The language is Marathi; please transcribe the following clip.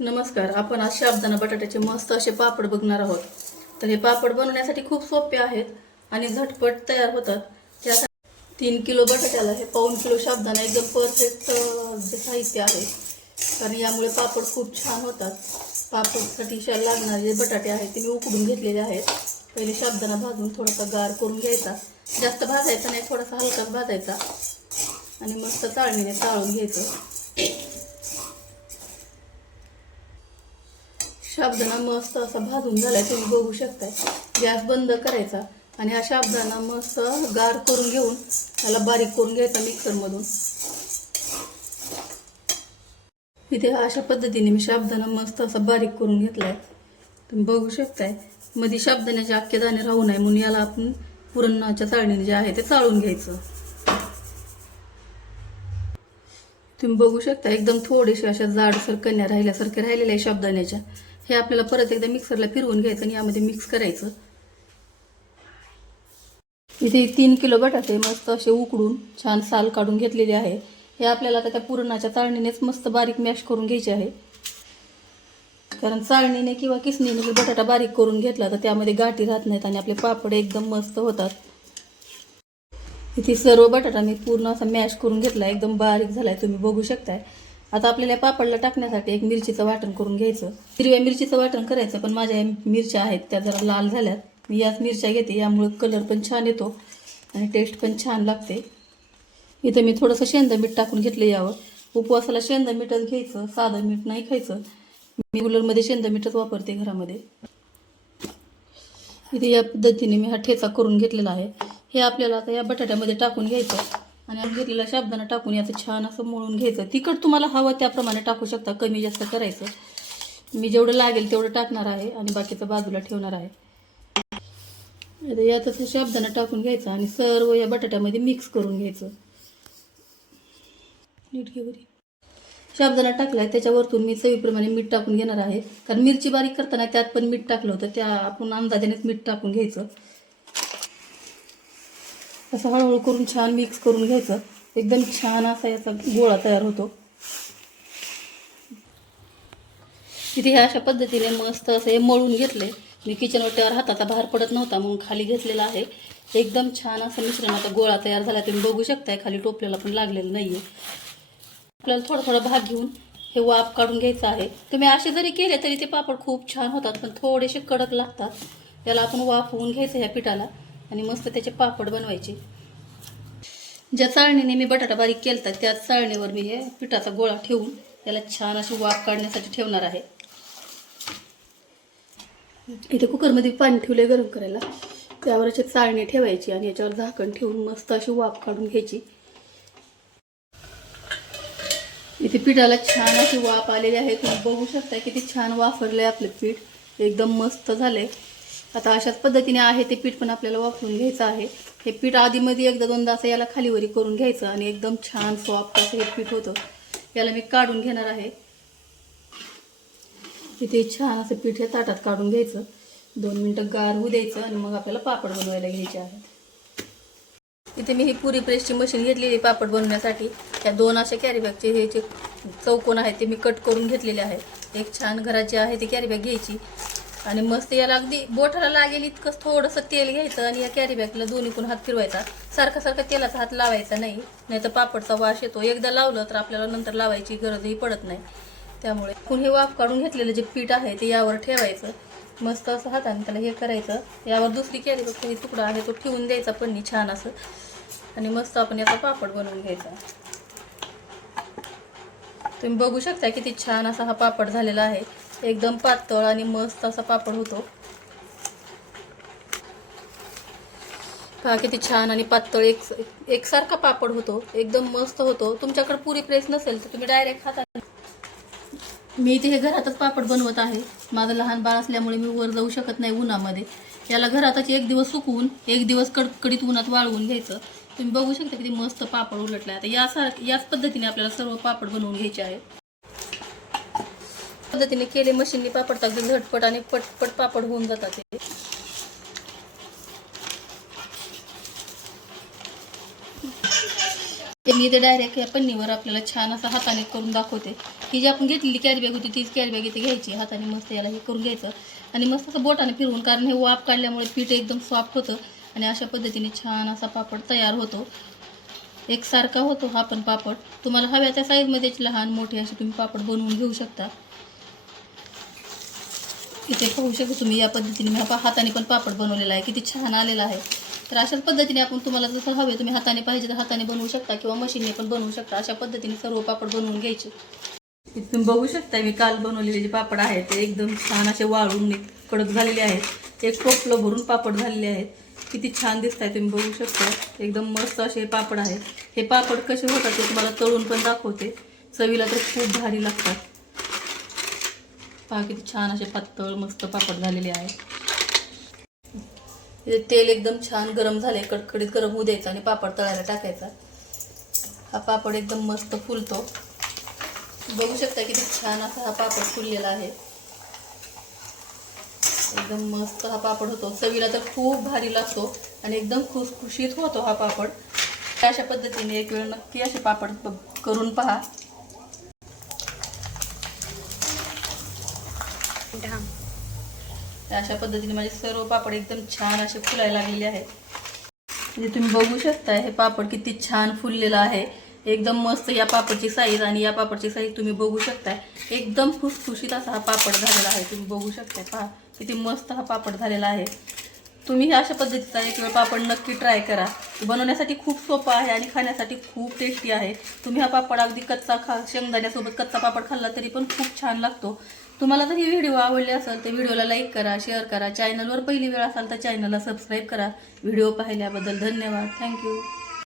नमस्कार. आपण आज साबुदाणा बटाट्याचे मस्त असे पापड बघणार आहोत. तर हे पापड बनवण्यासाठी खूप सोपे आहेत आणि झटपट तयार होतात. त्यासाठी 3 किलो बटाट्याला हे 1.5 किलो साबुदाणा एकदम परफेक्ट जे साहित्य आहे. कारण यामुळे पापड खूप छान होतात. पापडसाठी लागणारे जे बटाटे आहेत ते मी उकडून घेतलेले आहेत. पहिले साबुदाणा भाजून थोडासा गार करून घ्यायचा. जास्त भाजायचा नाही, थोडासा हलकाच भाजायचा आणि मस्त चाळणीने चाळून घ्यायचं. साबुदाणा मस्त असा भाजून झालाय, तुम्ही बघू शकताय. गॅस बंद करायचा आणि हा साबुदाणा मस्त गार करून घेऊन त्याला बारीक करून घ्यायचा मिक्सरमधून. इथे अशा पद्धतीने मी साबुदाणा मस्त असा बारीक करून घेतलाय, तुम्ही बघू शकताय. मध्ये साबुदाण्याचे अख्खे दाणे राहू नये म्हणून याला आपण पुरणाच्या चाळणीने जे आहे ते चाळून घ्यायचं. तुम्ही बघू शकता एकदम थोडेसे अशा जाडसर कण्या राहिल्यासारखे राहिलेल्या आहे साबुदाण्याच्या. हे आपल्याला परत एकदा मिक्सरला फिरवून घ्यायचं आणि यामध्ये मिक्स करायचं. इथे 3 किलो बटाटे मस्त असे उकडून छान साल काढून घेतलेले आहे. हे आपल्याला आता त्या पुरणाच्या चाळणीनेच मस्त बारीक मॅश करून घ्यायचे आहे. कारण चाळणीने किंवा किसणीने बटाटा बारीक करून घेतला तर त्यामध्ये गाठी राहत नाहीत आणि आपले पापड एकदम मस्त होतात. इथे सर्व बटाटा मी पूर्ण असा मॅश करून घेतला, एकदम बारीक झालाय, तुम्ही बघू शकताय. आता आपल्याला पापडला टाकण्यासाठी एक मिरचीचं वाटण करून घ्यायचं. हिरव्या मिरचीचं वाटण करायचं, पण माझ्या या मिरच्या आहेत त्या जरा लाल झाल्यात. मी याच मिरच्या घेते, यामुळे कलर पण छान येतो आणि टेस्ट पण छान लागते. इथं मी थोडंसं शेंदा मीठ टाकून घेतलं. यावर उपवासाला शेंदा मीठच घ्यायचं, साधं मीठ नाही खायचं. मी रेग्युलरमध्ये शेंदा मीठच वापरते घरामध्ये. इथे या पद्धतीने मी हा ठेचा करून घेतलेला आहे. हे आपल्याला आता या बटाट्यामध्ये टाकून घ्यायचं आणि आपण घेतलेला साबुदाणा टाकून याचं छान असं मळून घ्यायचं. तिखट तुम्हाला हवं त्याप्रमाणे टाकू शकता, कमी जास्त करायचं. मी जेवढं लागेल तेवढं टाकणार आहे आणि बाकीचं बाजूला ठेवणार आहे. आता यातच साबुदाणा टाकून घ्यायचा आणि सर्व या बटाट्यामध्ये मिक्स करून घ्यायचं. नीट घे बरी. साबुदाणा टाकलाय त्याच्यावरतून मी चवीप्रमाणे मीठ टाकून घेणार आहे. कारण मिरची बारीक करताना त्यात पण मीठ टाकलं होतं, त्या आपण अंदाजानेच मीठ टाकून घ्यायचं. असं हळूहळू करून छान मिक्स करून घ्यायचं. एकदम छान असा याचा गोळा तयार होतो. तिथे अशा पद्धतीने मस्त असं हे मळून घेतले. मी किचन वाट्यावर हाताचा भार पडत नव्हता म्हणून खाली घेतलेला आहे. एकदम छान असं मिश्रण आता गोळा तयार झाला, तुम्ही बघू शकताय. खाली टोपल्याला पण लागलेलं नाहीये. आपल्याला थोडा थोडा भाग घेऊन हे वाफ काढून घ्यायचं आहे. तुम्ही असे जरी केले तरी ते पापड खूप छान होतात, पण थोडेसे कडक लागतात. त्याला आपण वाफवून घ्यायचं ह्या पिठाला आणि मस्त त्याचे पापड बनवायचे. ज्या चाळणीने मी बटाटा बारीक केलता त्याच चाळणीवर मी हे पिठाचा गोळा ठेवून याला छान अशी वाफ काढण्यासाठी ठेवणार आहे. इथे कुकरमध्ये पाणी ठेवले गरम करायला, त्यावर अशी चाळणी ठेवायची आणि याच्यावर झाकण ठेवून मस्त अशी वाफ काढून घ्यायची. इथे पिठाला छान अशी वाफ आलेली आहे, तुम्ही बघू शकता किती छान वाफरलंय आपलं पीठ. एकदम मस्त झालंय. आता अशाच पद्धतीने आहे ते पीठ पण आपल्याला वापरून घ्यायचं आहे. हे पीठ आधीमध्ये एकदा दोनदा असं याला खालीवरी करून घ्यायचं आणि एकदम छान सॉफ्ट असं हे पीठ होतं. याला मी काढून घेणार आहे. इथे छान असं पीठ हे ताटात काढून घ्यायचं, 2 मिनटं गार होऊ द्यायचं आणि मग आपल्याला पापड बनवायला घ्यायचे आहेत. इथे मी ही पुरी प्रेसची मशीन घेतलेली पापड बनवण्यासाठी. त्या 2 अशा कॅरीबॅगचे हे जे चौकोन आहेत ते मी कट करून घेतलेले आहेत. एक छान घराची आहे ती कॅरीबॅग घ्यायची आणि मस्त याला अगदी बोटाला लागेल इतकंच थोडंसं तेल घ्यायचं आणि या कॅरीबॅगला दोन्हीकडून हात फिरवायचा. सारखा तेलाचा हात लावायचा नाही, नाहीतर पापडचा वास येतो. एकदा लावलं तर आपल्याला नंतर लावायची गरजही पडत नाही. त्यामुळे हे वाफ काढून घेतलेलं जे पीठ आहे ते यावर ठेवायचं. मस्त असं हाताने त्याला हे करायचं. यावर दुसरी कॅरीबॅगचा तुकडा आहे तो ठेवून द्यायचा पन्नी छान असं आणि मस्त आपण याचा पापड बनवून घ्यायचा. तुम्ही बघू शकता किती छान असा हा पापड झालेला आहे. एकदम पातळ आणि मस्त असा पापड होतो. पहा किती छान आणि पातळ एकसारखा पापड होतो. एकदम मस्त होतो. तुमच्याकडे पुरी प्रेस नसेल तर तुम्ही डायरेक्ट हाताने. मी इथे हे घरातच पापड बनवत आहे. माझं लहान बाळ असल्यामुळे मी वर जाऊ शकत नाही उन्हामध्ये. याला घरातच 1 दिवस सुकवून 1 दिवस कडकडीत उन्हात वाळवून घ्यायचं. तुम्ही बघू शकता किती मस्त पापड उलटला. आता याच पद्धतीने आपल्याला सर्व पापड बनवून घ्यायचे आहेत. पद्धतीने केले मशीननी पापड तर अगदी झटपट आणि पटपट पापड होऊन जातात. ते मी ते डायरेक्ट या पन्नीवर आपल्याला छान असं हाताने करून दाखवते. ही जी आपण घेतलेली कॅरी बॅग होती तीच कॅरी बॅग इथे घ्यायची, हाताने मस्त याला हे करून घ्यायचं आणि मस्त असं बोटाने फिरवून, कारण हे वाफ काढल्यामुळे पीठ एकदम सॉफ्ट होतं आणि अशा पद्धतीने छान असा पापड तयार होतो. एकसारखा होतो हा पण पापड. तुम्हाला हव्या त्या साईजमध्ये लहान मोठे असे तुम्ही पापड बनवून घेऊ शकता. इथे पाहू शकता तुम्ही या पद्धतीने मी हाताने पण पापड बनवलेला आहे, किती छान आलेला आहे. तर अशाच पद्धतीने आपण तुम्हाला जसं हवे तुम्ही हाताने पाहिजे तर हाताने बनवू शकता किंवा मशीनने पण बनवू शकता. अशा पद्धतीने सर्व पापड बनवून घ्यायचे. इथे तुम्ही बघू शकता मी काल बनवलेले जे पापड आहेत ते एकदम छान असे वाळून कडक झालेले आहेत. एक टोपलं भरून पापड झालेले आहेत. किती छान दिसत आहे तुम्ही बघू शकता. एकदम मस्त असे पापड आहेत. हे पापड कसे होतात ते तुम्हाला तळून पण दाखवते. चवीला तर खूप भारी लागतात. पहा किती छान असे पातळ मस्त पापड झालेले आहेत. तेल एकदम छान गरम झाले, कडकडीत गरम होऊ द्यायचं आणि पापड तळायला टाकायचा. हा पापड एकदम मस्त फुलतो. बघू शकता किती छान असा हा पापड फुललेला आहे. एकदम मस्त हा पापड होतो. चवीला तर खूप भारी लागतो आणि एकदम खुसखुशीत होतो हा पापड. अशा पद्धतीने एक वेळ नक्की असे पापड करून पहा. अशा पद्धतीने माझे सर्व पापड एकदम छान असे फुलायला लागलेले आहेत. म्हणजे तुम्ही बघू शकता हे पापड किती छान फुललेला आहे. एकदम मस्त या पापडची साईज आणि या पापडची साईज तुम्ही बघू शकता. एकदम खुसखुशीत असा हा पापड झालेला आहे. तुम्ही बघू शकता पहा किती मस्त हा पापड झालेला आहे. तुम्ही अशा पद्धतीचा एक वेळ पापड नक्की ट्राय करा. बनवण्यासाठी खूप सोपा आहे आणि खाण्यासाठी खूप टेस्टी आहे. तुम्ही हा पापड अगदी कच्चा शेंगदाण्यासोबत कच्चा पापड खाल्ला तरी पण खूप छान लागतो. तुम्हाला जर ही व्हिडिओ आवडली असेल तर व्हिडिओला लाईक करा, शेअर करा. चॅनलवर पहिली वेळ असाल तर चॅनलला सबस्क्राईब करा. व्हिडिओ पाहिल्याबद्दल धन्यवाद. थँक्यू.